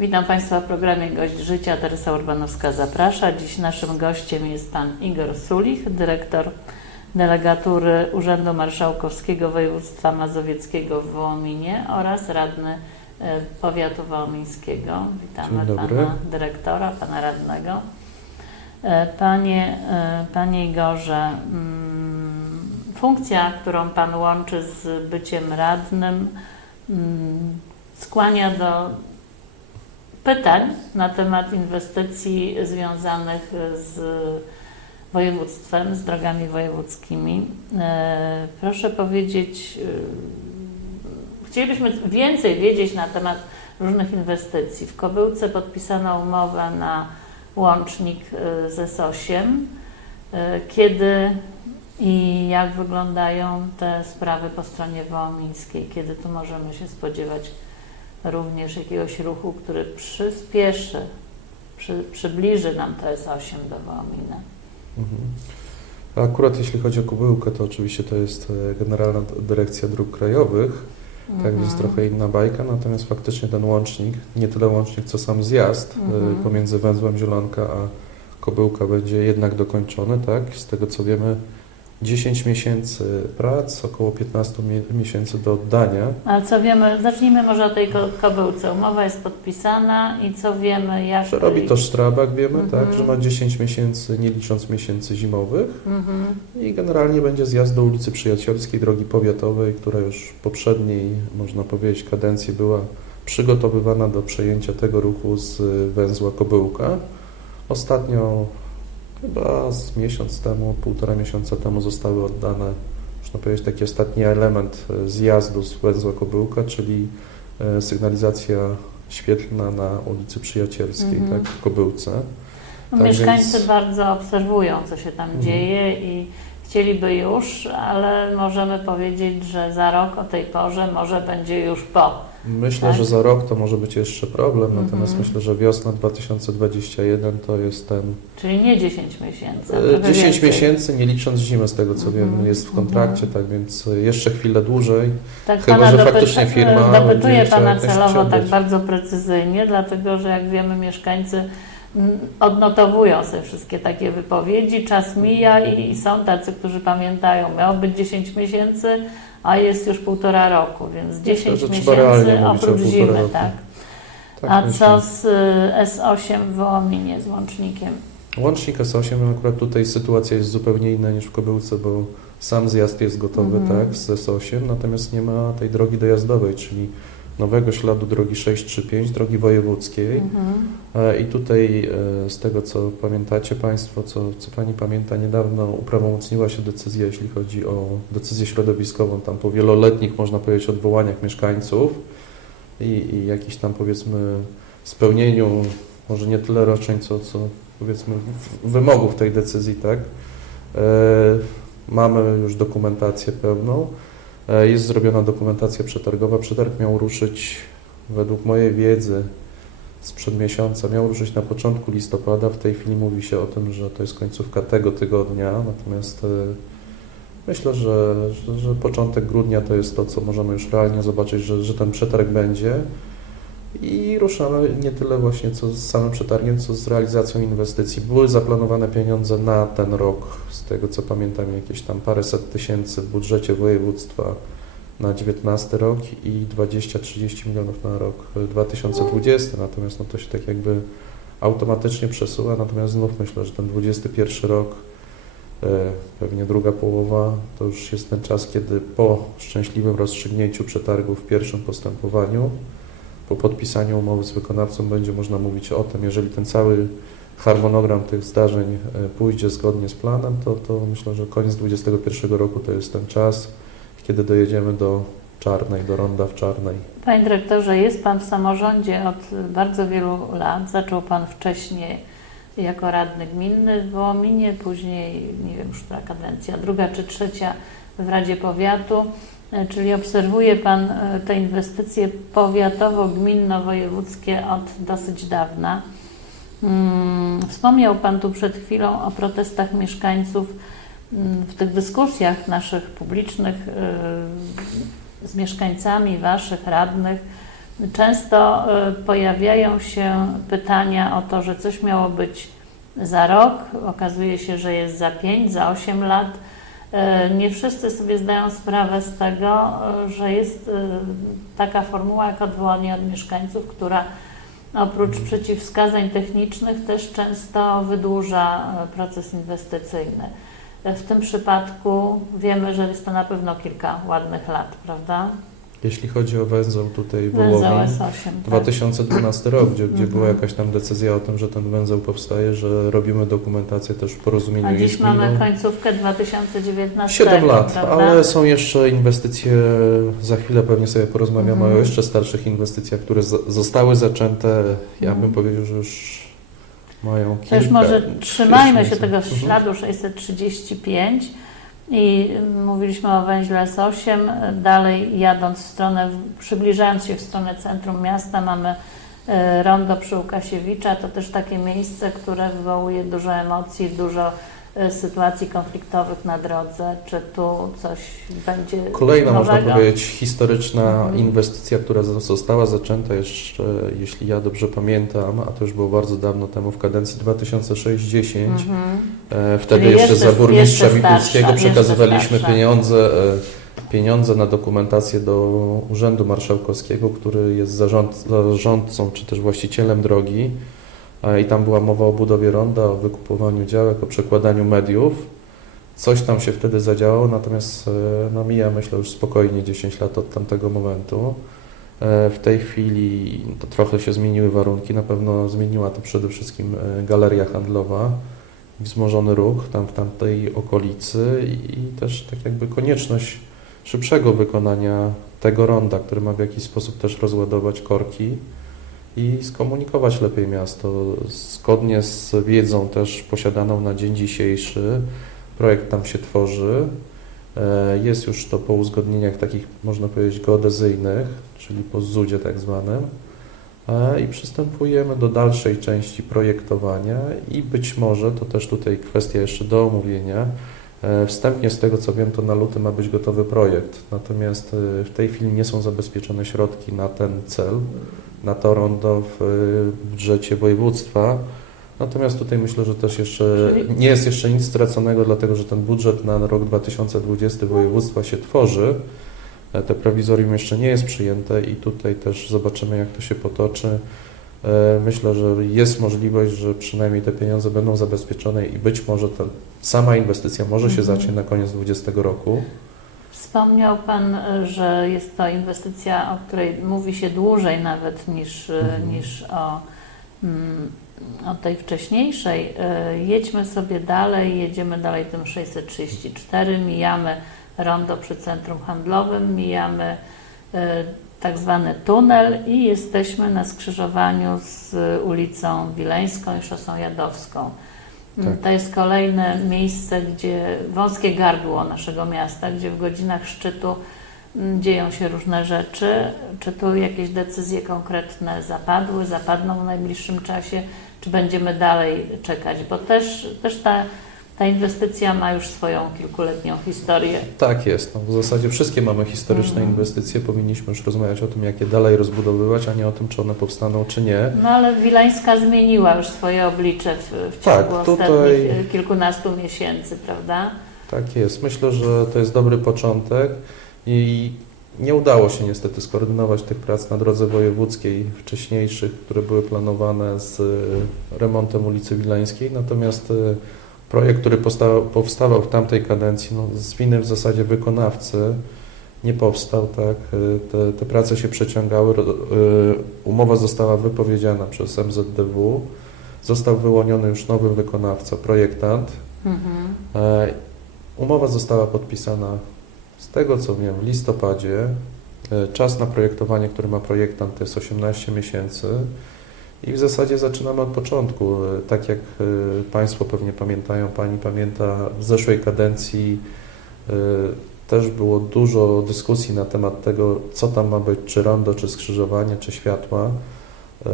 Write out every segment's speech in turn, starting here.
Witam Państwa w programie Gość Życia. Teresa Urbanowska zaprasza. Dziś naszym gościem jest Pan Igor Sulich, dyrektor delegatury Urzędu Marszałkowskiego Województwa Mazowieckiego w Wołominie oraz radny e, powiatu wołomińskiego. Witamy. Pana dyrektora, Pana radnego. E, Panie, e, panie Igorze, mm, funkcja, którą Pan łączy z byciem radnym, mm, skłania do pytań na temat inwestycji związanych z województwem, z drogami wojewódzkimi. E, Proszę powiedzieć, e, chcielibyśmy więcej wiedzieć na temat różnych inwestycji. W Kobyłce podpisano umowę na łącznik e, z S8. E, Kiedy i jak wyglądają te sprawy po stronie wołomińskiej? Kiedy tu możemy się spodziewać również jakiegoś ruchu, który przyspieszy, przy, przybliży nam to S8 do Wołomina. Mhm. A Akurat jeśli chodzi o Kubyłkę, to oczywiście to jest e, Generalna Dyrekcja Dróg Krajowych, tak Mhm. jest trochę inna bajka, natomiast faktycznie ten łącznik, nie tyle łącznik, co sam zjazd e, Mhm. pomiędzy węzłem Zielonka a Kobyłka będzie jednak dokończony, tak? Z tego co wiemy 10 miesięcy prac, około 15 mi- miesięcy do oddania. Ale co wiemy, zacznijmy może o tej ko- kobyłce. Umowa jest podpisana i co wiemy, jak... Że robi to Sztrabak, wiemy, Mhm. tak? Że ma 10 miesięcy, nie licząc miesięcy zimowych. Mhm. I generalnie będzie zjazd do ulicy Przyjacielskiej, drogi powiatowej, która już w poprzedniej, można powiedzieć, kadencji była przygotowywana do przejęcia tego ruchu z węzła Kobyłka. Ostatnio, chyba z miesiąc temu, półtora miesiąca temu zostały oddane, można powiedzieć, taki ostatni element e, zjazdu z węzła Kobyłka, czyli e, sygnalizacja świetlna na ulicy Przyjacielskiej, Mhm. tak, w Kobyłce. No, Tak mieszkańcy więc- bardzo obserwują, co się tam Mhm. dzieje i chcieliby już, ale możemy powiedzieć, że za rok o tej porze może będzie już po. Myślę, Tak? że za rok to może być jeszcze problem, natomiast Mhm. myślę, że wiosna 2021 to jest ten Czyli nie 10 miesięcy. a e, trochę 10 więcej. miesięcy, nie licząc zimy z tego co Mhm. wiem, jest w kontrakcie, tak więc e, jeszcze chwilę dłużej. Tak Chyba, pana że dopyta- faktycznie firma dopytuję pana celowo tak bardzo precyzyjnie, dlatego że jak wiemy mieszkańcy odnotowują sobie wszystkie takie wypowiedzi, czas mija i, i są tacy, którzy pamiętają, miało być 10 miesięcy, a jest już półtora roku, więc 10 że trzeba realnie miesięcy oprócz zimy, roku. tak? Tak A myślę. co z y, S8 w Wołominie, z łącznikiem? Łącznik S8, akurat tutaj sytuacja jest zupełnie inna niż w Kobyłce, bo sam zjazd jest gotowy, Mhm. tak, z S8, natomiast nie ma tej drogi dojazdowej, czyli nowego śladu drogi 635, drogi wojewódzkiej. Mhm. E, I tutaj e, z tego, co pamiętacie Państwo, co, co Pani pamięta, niedawno uprawomocniła się decyzja, jeśli chodzi o decyzję środowiskową, tam po wieloletnich, można powiedzieć, odwołaniach mieszkańców i, i jakiś tam, powiedzmy, spełnieniu, może nie tyle roszczeń, co, co powiedzmy, wymogów tej decyzji, tak? E, Mamy już dokumentację pełną. E, Jest zrobiona dokumentacja przetargowa. Przetarg miał ruszyć, według mojej wiedzy, sprzed miesiąca miał ruszyć na początku listopada. W tej chwili mówi się o tym, że to jest końcówka tego tygodnia, natomiast e, myślę, że, że, że początek grudnia to jest to, co możemy już realnie zobaczyć, że, że ten przetarg będzie. I ruszamy nie tyle właśnie co z samym przetargiem, co z realizacją inwestycji. Były zaplanowane pieniądze na ten rok, z tego co pamiętam, jakieś tam paręset tysięcy w budżecie województwa na 19 rok i 20-30 milionów na rok 2020, natomiast no to się tak jakby automatycznie przesuwa, natomiast znów myślę, że ten 21 rok, e, pewnie druga połowa, to już jest ten czas, kiedy po szczęśliwym rozstrzygnięciu przetargu w pierwszym postępowaniu, po podpisaniu umowy z wykonawcą będzie można mówić o tym, jeżeli ten cały harmonogram tych zdarzeń e, pójdzie zgodnie z planem, to, to myślę, że koniec 2021 roku to jest ten czas, kiedy dojedziemy do Czarnej, do ronda w Czarnej. Panie dyrektorze, jest Pan w samorządzie od bardzo wielu lat. Zaczął Pan wcześniej jako radny gminny w Wołominie, później, nie wiem już która kadencja, druga czy trzecia w Radzie Powiatu, czyli obserwuje Pan e, te inwestycje powiatowo-gminno-wojewódzkie od dosyć dawna. Mm, Wspomniał Pan tu przed chwilą o protestach mieszkańców mm, w tych dyskusjach naszych publicznych y, z mieszkańcami Waszych radnych Często pojawiają się pytania o to, że coś miało być za rok, okazuje się, że jest za 5, za 8 lat. Y, Nie wszyscy sobie zdają sprawę z tego, y, że jest y, taka formuła jak odwołanie od mieszkańców, która oprócz przeciwwskazań technicznych też często wydłuża proces inwestycyjny. W tym przypadku wiemy, że jest to na pewno kilka ładnych lat, prawda? Jeśli chodzi o węzeł tutaj Węzeł Wołomin, S8. tak. 2012 rok, gdzie, gdzie Mhm. była jakaś tam decyzja o tym, że ten węzeł powstaje, że robimy dokumentację też w porozumieniu A dziś mamy końcówkę 2019. 7 lat, prawda? ale są jeszcze inwestycje, za chwilę pewnie sobie porozmawiamy Mhm. o jeszcze starszych inwestycjach, które zostały zaczęte, ja bym Mhm. powiedział, że już mają kilka. Już może trzymajmy się tego Mhm. śladu 635 i mówiliśmy o węźle S8. Dalej jadąc w stronę, przybliżając się w stronę centrum miasta mamy y, rondo przy Łukasiewicza. To też takie miejsce, które wywołuje dużo emocji, dużo sytuacji konfliktowych na drodze. Czy tu coś będzie Kolejna, można nowego? powiedzieć, historyczna Mhm. inwestycja, która została zaczęta jeszcze, jeśli ja dobrze pamiętam, a to już było bardzo dawno temu, w kadencji 2006-10. Mhm. E, Wtedy Czyli jeszcze, jeszcze- za burmistrza Mikulskiego przekazywaliśmy pieniądze, e, pieniądze na dokumentację do Urzędu Marszałkowskiego, który jest zarząd, zarządcą czy też właścicielem drogi. I tam była mowa o budowie ronda, o wykupowaniu działek, o przekładaniu mediów. Coś tam się wtedy zadziałało, natomiast e, no, mija myślę już spokojnie 10 lat od tamtego momentu. E, W tej chwili to trochę się zmieniły warunki. Na pewno zmieniła to przede wszystkim e, galeria handlowa, wzmożony ruch tam w tamtej okolicy i też tak jakby konieczność szybszego wykonania tego ronda, który ma w jakiś sposób też rozładować korki i skomunikować lepiej miasto. Zgodnie z wiedzą też posiadaną na dzień dzisiejszy, projekt tam się tworzy. E, Jest już to po uzgodnieniach takich, można powiedzieć, geodezyjnych, czyli po ZUDzie tak zwanym. E, I przystępujemy do dalszej części projektowania i być może, to też tutaj kwestia jeszcze do omówienia, e, wstępnie z tego co wiem, to na luty ma być gotowy projekt, natomiast w tej chwili nie są zabezpieczone środki na ten cel, na to rondo w e, budżecie województwa. Natomiast tutaj myślę, że też jeszcze nie jest jeszcze nic straconego, dlatego że ten budżet na rok 2020 województwa się tworzy. Te prowizorium jeszcze nie jest przyjęte i tutaj też zobaczymy, jak to się potoczy. E, Myślę, że jest możliwość, że przynajmniej te pieniądze będą zabezpieczone i być może ta sama inwestycja może się Mhm. zacznie na koniec 2020 roku. Wspomniał Pan, że jest to inwestycja, o której mówi się dłużej nawet niż, Mhm. niż o, mm, o tej wcześniejszej. Y, Jedźmy sobie dalej, jedziemy dalej tym 634, mijamy rondo przy centrum handlowym, mijamy y, tak zwany tunel i jesteśmy na skrzyżowaniu z ulicą Wileńską i szosą Jadowską. Tak. To jest kolejne miejsce, gdzie wąskie gardło naszego miasta, gdzie w godzinach szczytu mm, dzieją się różne rzeczy. Czy tu jakieś decyzje konkretne zapadły, zapadną w najbliższym czasie, czy będziemy dalej czekać? Bo też, też ta, ta inwestycja ma już swoją kilkuletnią historię. Tak jest. No, w zasadzie wszystkie mamy historyczne Mhm. inwestycje. Powinniśmy już rozmawiać o tym, jak je dalej rozbudowywać, a nie o tym, czy one powstaną, czy nie. No ale Wileńska zmieniła już swoje oblicze w, w Tak, ciągu tutaj- ostatnich e, kilkunastu miesięcy, prawda? Tak jest. Myślę, że to jest dobry początek i nie udało się niestety skoordynować tych prac na drodze wojewódzkiej wcześniejszych, które były planowane z remontem ulicy Wileńskiej. Natomiast e, projekt, który powstał, powstawał w tamtej kadencji, no, z winy w zasadzie wykonawcy nie powstał. Tak? E, Te, te prace się przeciągały. E, Umowa została wypowiedziana przez MZDW. Został wyłoniony już nowy wykonawca, projektant. Mhm. E, Umowa została podpisana z tego co wiem w listopadzie. E, Czas na projektowanie, który ma projektant to jest 18 miesięcy i w zasadzie zaczynamy od początku. Tak jak e, Państwo pewnie pamiętają, Pani pamięta, w zeszłej kadencji e, też było dużo dyskusji na temat tego, co tam ma być, czy rondo, czy skrzyżowanie, czy światła. E,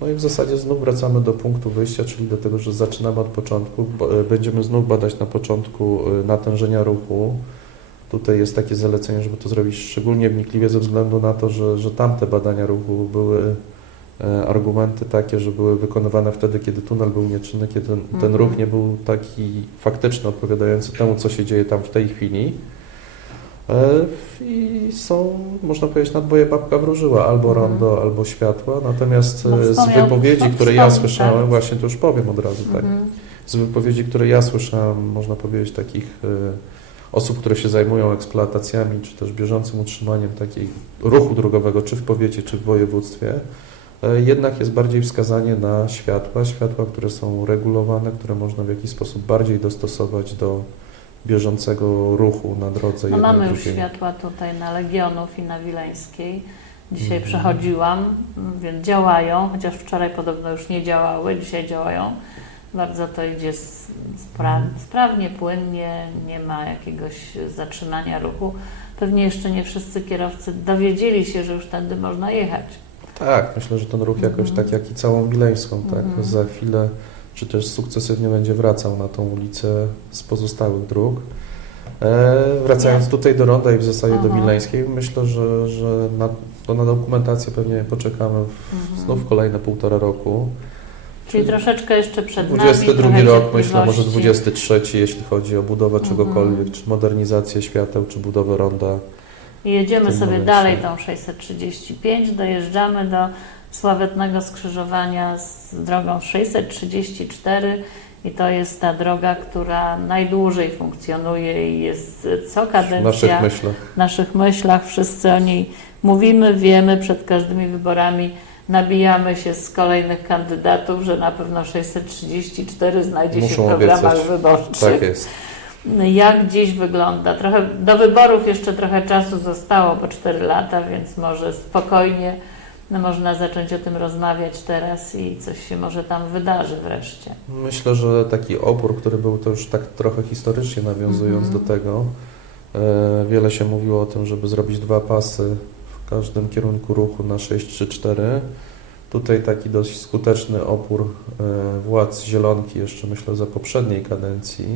no i w zasadzie znów wracamy do punktu wyjścia, czyli do tego, że zaczynamy od początku. Będziemy znów badać na początku natężenia ruchu. Tutaj jest takie zalecenie, żeby to zrobić szczególnie wnikliwie ze względu na to, że, że tamte badania ruchu były argumenty takie, że były wykonywane wtedy, kiedy tunel był nieczynny, kiedy ten, ten Mhm. ruch nie był taki faktyczny, odpowiadający temu, co się dzieje tam w tej chwili. E, I są, można powiedzieć, na dwoje babka wróżyła, albo Mhm. rondo, albo światła. Natomiast No, e, z wypowiedzi, które ja słyszałem, tak. właśnie to już powiem od razu, tak. Mhm. Z wypowiedzi, które ja słyszałem, można powiedzieć, takich e, osób, które się zajmują eksploatacjami, czy też bieżącym utrzymaniem takiej ruchu drogowego, czy w powiecie, czy w województwie, e, jednak jest bardziej wskazanie na światła, światła, które są regulowane, które można w jakiś sposób bardziej dostosować do bieżącego ruchu na drodze No mamy już drugiej. światła tutaj na Legionów i na Wileńskiej. Dzisiaj Mhm. przechodziłam, więc działają, chociaż wczoraj podobno już nie działały, dzisiaj działają. Bardzo to idzie spra Mhm. sprawnie, płynnie, nie ma jakiegoś zatrzymania ruchu. Pewnie jeszcze nie wszyscy kierowcy dowiedzieli się, że już tędy można jechać. Tak, myślę, że ten ruch jakoś Mhm. tak jak i całą Wileńską, tak, Mhm. za chwilę, czy też sukcesywnie będzie wracał na tą ulicę z pozostałych dróg. E, wracając tutaj do Ronda i w zasadzie do Aha. Wileńskiej, myślę, że, że na, to na dokumentację pewnie poczekamy w, Mhm. znów kolejne półtora roku. Czyli troszeczkę jeszcze przed 22 nami. trochę rok, myślę, może cierpliwości. 23, jeśli chodzi o budowę Mhm. czegokolwiek, czy modernizację świateł, czy budowę ronda. I jedziemy sobie dalej tą 635, dojeżdżamy do sławetnego skrzyżowania z drogą 634 i to jest ta droga, która najdłużej funkcjonuje i jest co W kadencja naszych myślach. w naszych myślach, wszyscy o niej mówimy, wiemy przed każdymi wyborami, nabijamy się z kolejnych kandydatów, że na pewno 634 znajdzie się w Muszą programach obiecać. wyborczych. Tak jest. Jak dziś wygląda? Trochę, do wyborów jeszcze trochę czasu zostało, bo 4 lata, więc może spokojnie no, można zacząć o tym rozmawiać teraz i coś się może tam wydarzy wreszcie. Myślę, że taki opór, który był to już tak trochę historycznie nawiązując Mhm. do tego, e, wiele się mówiło o tym, żeby zrobić dwa pasy w każdym kierunku ruchu na 6 czy 4. Tutaj taki dość skuteczny opór e, władz Zielonki, jeszcze myślę za poprzedniej kadencji,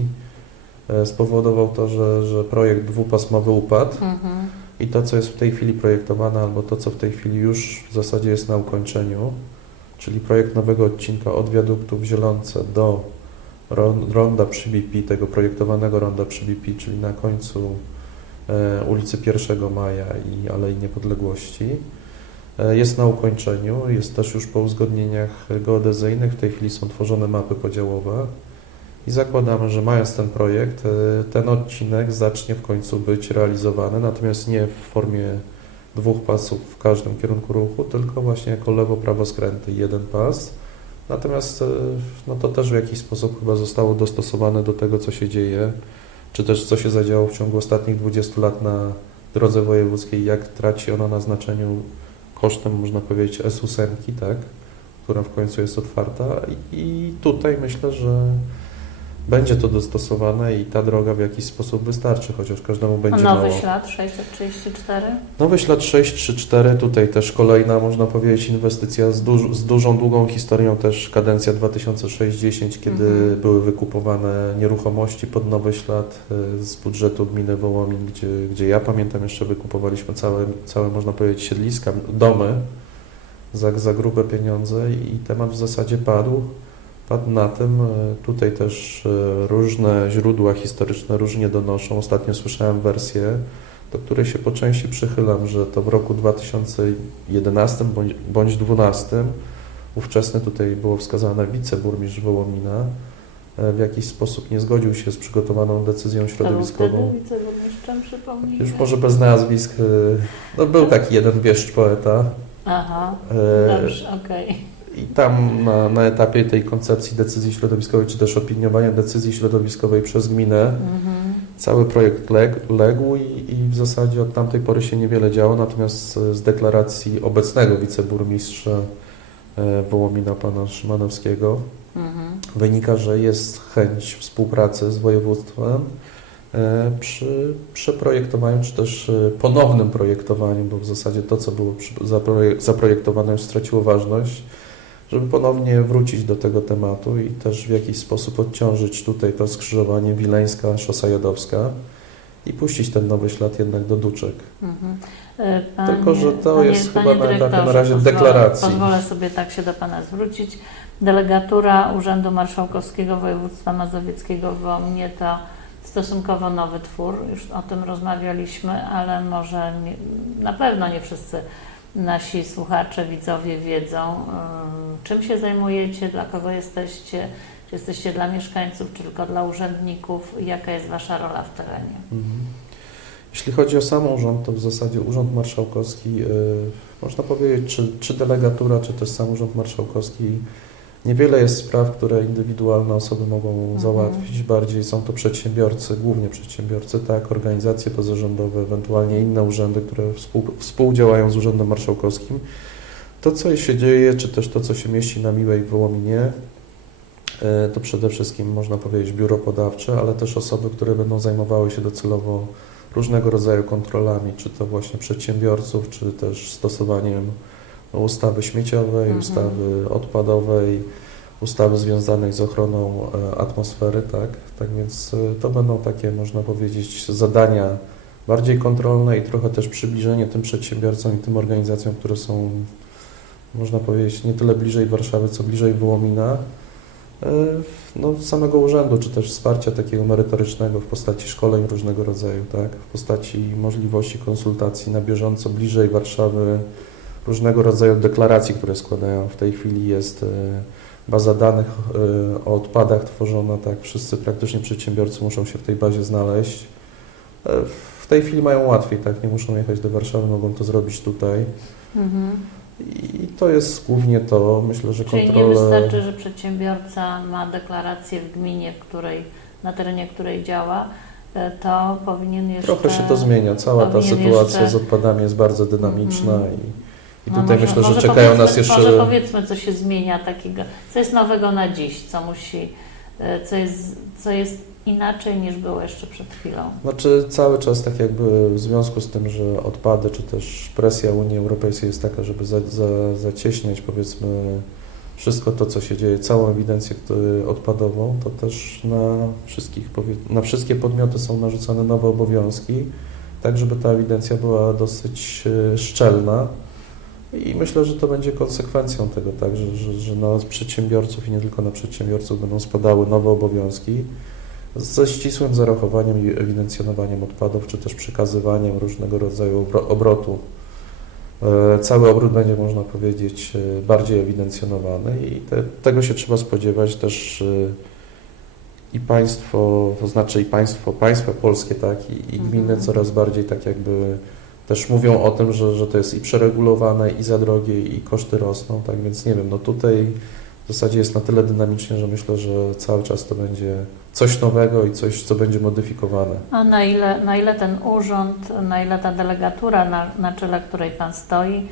spowodował to, że, że projekt dwupasmowy upadł. Mhm. I to, co jest w tej chwili projektowane, albo to, co w tej chwili już w zasadzie jest na ukończeniu, czyli projekt nowego odcinka od wiaduktu w Zielonce do ron- ronda przy BP, tego projektowanego ronda przy BP, czyli na końcu e, ulicy 1 Maja i Alei Niepodległości, e, jest na ukończeniu. Jest też już po uzgodnieniach geodezyjnych. W tej chwili są tworzone mapy podziałowe. I zakładamy, że mając ten projekt, e, ten odcinek zacznie w końcu być realizowany, natomiast nie w formie dwóch pasów w każdym kierunku ruchu, tylko właśnie jako lewo-prawo skręty, jeden pas. Natomiast e, no to też w jakiś sposób chyba zostało dostosowane do tego, co się dzieje, czy też co się zadziało w ciągu ostatnich 20 lat na drodze wojewódzkiej, jak traci ona na znaczeniu kosztem, można powiedzieć, S8, tak, która w końcu jest otwarta. I tutaj myślę, że będzie to dostosowane i ta droga w jakiś sposób wystarczy, chociaż każdemu A będzie nowy mało. ślad 634? Nowy ślad 634, tutaj też kolejna, można powiedzieć, inwestycja z, duż, z dużą, długą historią, też kadencja 2006-10, kiedy Mhm. były wykupowane nieruchomości pod nowy ślad e, z budżetu gminy Wołomin, gdzie, gdzie ja pamiętam jeszcze wykupowaliśmy całe, całe można powiedzieć, siedliska, domy za, za grube pieniądze i temat w zasadzie padł. Padł na tym, e, tutaj też e, różne źródła historyczne różnie donoszą. Ostatnio słyszałem wersję, do której się po części przychylam, że to w roku 2011 bądź, bądź 2012 ówczesny tutaj było wskazane wiceburmistrz Wołomina e, w jakiś sposób nie zgodził się z przygotowaną decyzją wtedy środowiskową. przypomnij. Już może bez nazwisk. No, był taki jeden wieszcz poeta. Aha, dobrze, okej. I tam na, na etapie tej koncepcji decyzji środowiskowej, czy też opiniowania decyzji środowiskowej przez gminę, Mhm. cały projekt leg, legł i, i w zasadzie od tamtej pory się niewiele działo, natomiast z deklaracji obecnego wiceburmistrza e, Wołomina, pana Szymanowskiego, Mhm. wynika, że jest chęć współpracy z województwem e, przy przeprojektowaniu, czy też e, ponownym projektowaniu, bo w zasadzie to, co było zaprojektowane, już straciło ważność, żeby ponownie wrócić do tego tematu i też w jakiś sposób odciążyć tutaj to skrzyżowanie Wileńska, Szosa Jadowska. i puścić ten nowy ślad jednak do duczek. Mhm. E, Tylko, że to jest chyba panie na dyrektorze, razie pozwolę- deklaracji. Pozwolę sobie tak się do Pana zwrócić. Delegatura Urzędu Marszałkowskiego Województwa Mazowieckiego w Womnie to stosunkowo nowy twór. Już o tym rozmawialiśmy, ale może nie, na pewno nie wszyscy nasi słuchacze, widzowie wiedzą, ym, czym się zajmujecie, dla kogo jesteście, czy jesteście dla mieszkańców, czy tylko dla urzędników, jaka jest Wasza rola w terenie. Mhm. Jeśli chodzi o sam urząd, to w zasadzie Urząd Marszałkowski, y, można powiedzieć, czy, czy delegatura, czy też sam Urząd Marszałkowski, niewiele jest spraw, które indywidualne osoby mogą Mhm. załatwić. Bardziej są to przedsiębiorcy, głównie przedsiębiorcy, tak, organizacje pozarządowe, ewentualnie inne urzędy, które współ, współdziałają z Urzędem Marszałkowskim. To, co się dzieje, czy też to, co się mieści na Miłej Wołominie, y, to przede wszystkim można powiedzieć biuro podawcze, ale też osoby, które będą zajmowały się docelowo różnego rodzaju kontrolami, czy to właśnie przedsiębiorców, czy też stosowaniem ustawy śmieciowej, Mhm. ustawy odpadowej, ustawy związanej z ochroną e, atmosfery, tak? Tak więc e, to będą takie, można powiedzieć, zadania bardziej kontrolne i trochę też przybliżenie tym przedsiębiorcom i tym organizacjom, które są, można powiedzieć, nie tyle bliżej Warszawy, co bliżej Wołomina, e, no, samego urzędu, czy też wsparcia takiego merytorycznego w postaci szkoleń różnego rodzaju, tak? w postaci możliwości konsultacji na bieżąco bliżej Warszawy, różnego rodzaju deklaracji, które składają. W tej chwili jest e, baza danych e, o odpadach tworzona, tak? wszyscy praktycznie przedsiębiorcy muszą się w tej bazie znaleźć. E, W tej chwili mają łatwiej, tak? nie muszą jechać do Warszawy, mogą to zrobić tutaj. Mhm. I to jest głównie to, myślę, że Czyli nie wystarczy, że przedsiębiorca ma deklarację w gminie, w której, na terenie której działa, to powinien jeszcze... Trochę się to zmienia. Cała ta sytuacja jeszcze- z odpadami jest bardzo dynamiczna Mhm. i, i No tutaj może- myślę, że czekają nas jeszcze... Może powiedzmy, co się zmienia takiego, co jest nowego na dziś, co musi, e, co jest, co jest inaczej niż było jeszcze przed chwilą. Znaczy cały czas tak jakby w związku z tym, że odpady, czy też presja Unii Europejskiej jest taka, żeby za, za, zacieśniać powiedzmy wszystko to, co się dzieje, całą ewidencję y, odpadową, to też na, wszystkich, na wszystkie podmioty są narzucane nowe obowiązki, tak żeby ta ewidencja była dosyć y, szczelna. I myślę, że to będzie konsekwencją tego, tak, że, że, że na przedsiębiorców i nie tylko na przedsiębiorców będą spadały nowe obowiązki ze ścisłym zarachowaniem i ewidencjonowaniem odpadów, czy też przekazywaniem różnego rodzaju obro- obrotu. E, Cały obrót będzie, można powiedzieć, e, bardziej ewidencjonowany i te, tego się trzeba spodziewać też e, i państwo, to znaczy i państwo, państwa polskie, tak, i, i gminy Mhm. coraz bardziej tak jakby też mówią o tym, że, że to jest i przeregulowane, i za drogie, i koszty rosną, tak więc nie wiem, no tutaj w zasadzie jest na tyle dynamicznie, że myślę, że cały czas to będzie coś nowego i coś, co będzie modyfikowane. A na ile, na ile ten urząd, na ile ta delegatura, na, na czele której Pan stoi,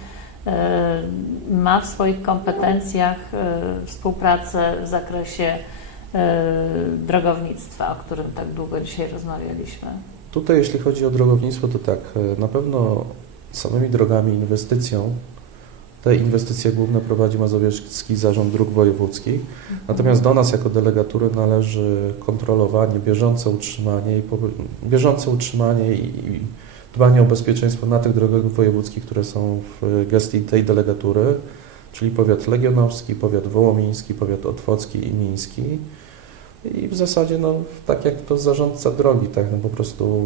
e, ma w swoich kompetencjach e, współpracę w zakresie e, drogownictwa, o którym tak długo dzisiaj rozmawialiśmy? Tutaj jeśli chodzi o drogownictwo, to tak, e, na pewno samymi drogami inwestycją, te inwestycje główne prowadzi Mazowiecki Zarząd Dróg Wojewódzkich, natomiast do nas jako delegatury należy kontrolowanie, bieżące utrzymanie i bieżące utrzymanie i, i dbanie o bezpieczeństwo na tych drogach wojewódzkich, które są w gestii tej delegatury, czyli powiat legionowski, powiat wołomiński, powiat otwocki i miński. I w zasadzie, no, tak jak to zarządca drogi, tak, no po prostu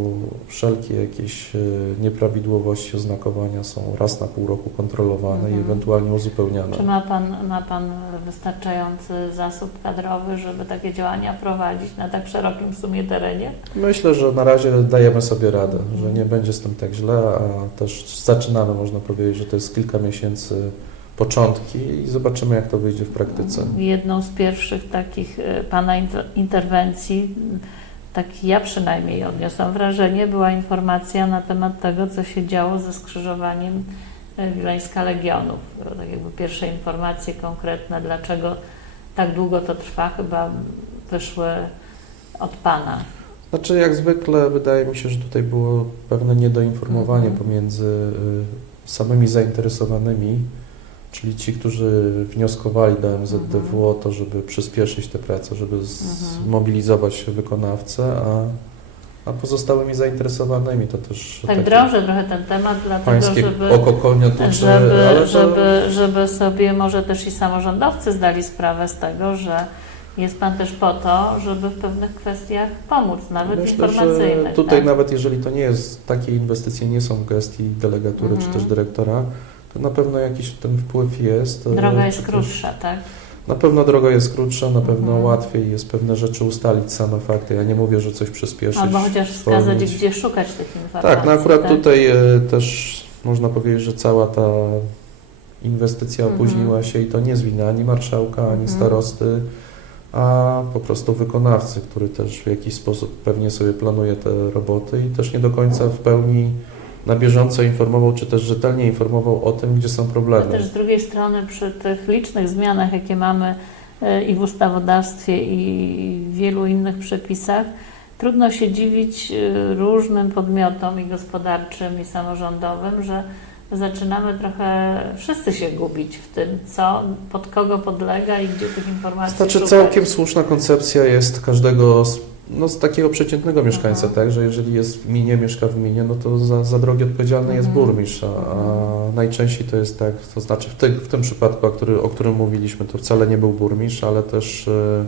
wszelkie jakieś e, nieprawidłowości oznakowania są raz na pół roku kontrolowane i Mhm. ewentualnie uzupełniane. Czy ma pan, ma pan wystarczający zasób kadrowy, żeby takie działania prowadzić na tak szerokim w sumie terenie? Myślę, że na razie dajemy sobie radę, że nie będzie z tym tak źle, a też zaczynamy, można powiedzieć, że to jest kilka miesięcy początki i zobaczymy, jak to wyjdzie w praktyce. Jedną z pierwszych takich e, Pana inter- interwencji, tak ja przynajmniej odniosłam wrażenie, była informacja na temat tego, co się działo ze skrzyżowaniem e, Wileńska Legionów. Tak jakby pierwsze informacje konkretne, dlaczego tak długo to trwa, chyba wyszły od Pana. Znaczy, jak zwykle, wydaje mi się, że tutaj było pewne niedoinformowanie Mhm. pomiędzy y, samymi zainteresowanymi, czyli ci, którzy wnioskowali do MZDW o to, żeby przyspieszyć te prace, żeby Mhm. zmobilizować wykonawcę, a a pozostałymi zainteresowanymi to też Tak drążę trochę ten temat, dlatego pańskie żeby, oko konia tucze, żeby, ale to, żeby, żeby sobie może też i samorządowcy zdali sprawę z tego, że jest Pan też po to, żeby w pewnych kwestiach pomóc, nawet Myślę, informacyjnych. że tutaj tak? nawet jeżeli to nie jest, takie inwestycje nie są w gestii delegatury Mhm. czy też dyrektora, to na pewno jakiś ten wpływ jest. e, Droga jest krótsza, tak? Na pewno droga jest krótsza, na pewno Mhm. łatwiej jest pewne rzeczy ustalić, same fakty. Ja nie mówię, że coś przyspieszyć. Albo chociaż wskazać, wspomnieć. gdzie szukać tych informacji. Tak, no akurat tak? tutaj e, też można powiedzieć, że cała ta inwestycja Mhm. opóźniła się i to nie z winy ani marszałka, ani Mhm. starosty, a po prostu wykonawcy, który też w jakiś sposób pewnie sobie planuje te roboty i też nie do końca w pełni na bieżąco informował, czy też rzetelnie informował o tym, gdzie są Ale problemy. też z drugiej strony przy tych licznych zmianach, jakie mamy e, i w ustawodawstwie, i w wielu innych przepisach, trudno się dziwić e, różnym podmiotom i gospodarczym, i samorządowym, że zaczynamy trochę wszyscy się gubić w tym, co, pod kogo podlega i gdzie tych informacji Znaczy szukać. całkiem słuszna koncepcja jest każdego z, no, z takiego przeciętnego mieszkańca, Mhm. tak, że jeżeli jest w gminie, mieszka w gminie, no to za, za drogi odpowiedzialny jest Mhm. burmistrz, a, Mhm. najczęściej to jest tak, to znaczy w, tych, w tym przypadku, o, który, o którym mówiliśmy, to wcale nie był burmistrz, ale też e,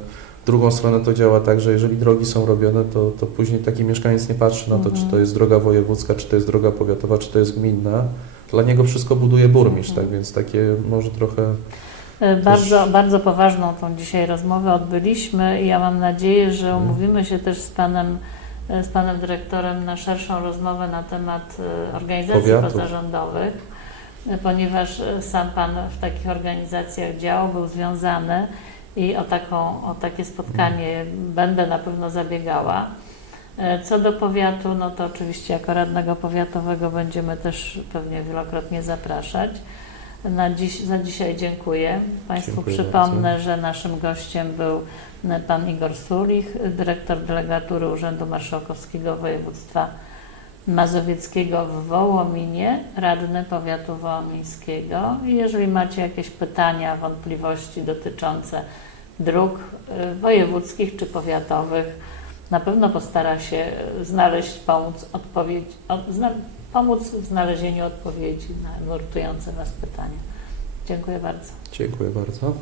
drugą stronę to działa tak, że jeżeli drogi są robione, to, to później taki mieszkaniec nie patrzy na to, Mhm. czy to jest droga wojewódzka, czy to jest droga powiatowa, czy to jest gminna. Dla niego wszystko buduje burmistrz, Mhm. tak więc takie może trochę Bardzo, bardzo poważną tą dzisiaj rozmowę odbyliśmy i ja mam nadzieję, że Mhm. umówimy się też z panem, e, z panem dyrektorem na szerszą rozmowę na temat e, organizacji Powiatów. pozarządowych, e, ponieważ e, sam pan w takich organizacjach działał, był związany i o, taką, o takie spotkanie będę na pewno zabiegała. E, Co do powiatu, no to oczywiście jako radnego powiatowego będziemy też pewnie wielokrotnie zapraszać. Na dziś, za dzisiaj dziękuję. Państwu Dziękuję przypomnę, że naszym gościem był e, pan Igor Sulich, dyrektor delegatury Urzędu Marszałkowskiego Województwa Mazowieckiego w Wołominie, radny powiatu wołomińskiego. I Jeżeli macie jakieś pytania, wątpliwości dotyczące dróg e, wojewódzkich czy powiatowych, na pewno postara się e, znaleźć, pomóc, odpowiedź, pomóc w znalezieniu odpowiedzi na nurtujące nas pytania. Dziękuję bardzo. Dziękuję bardzo.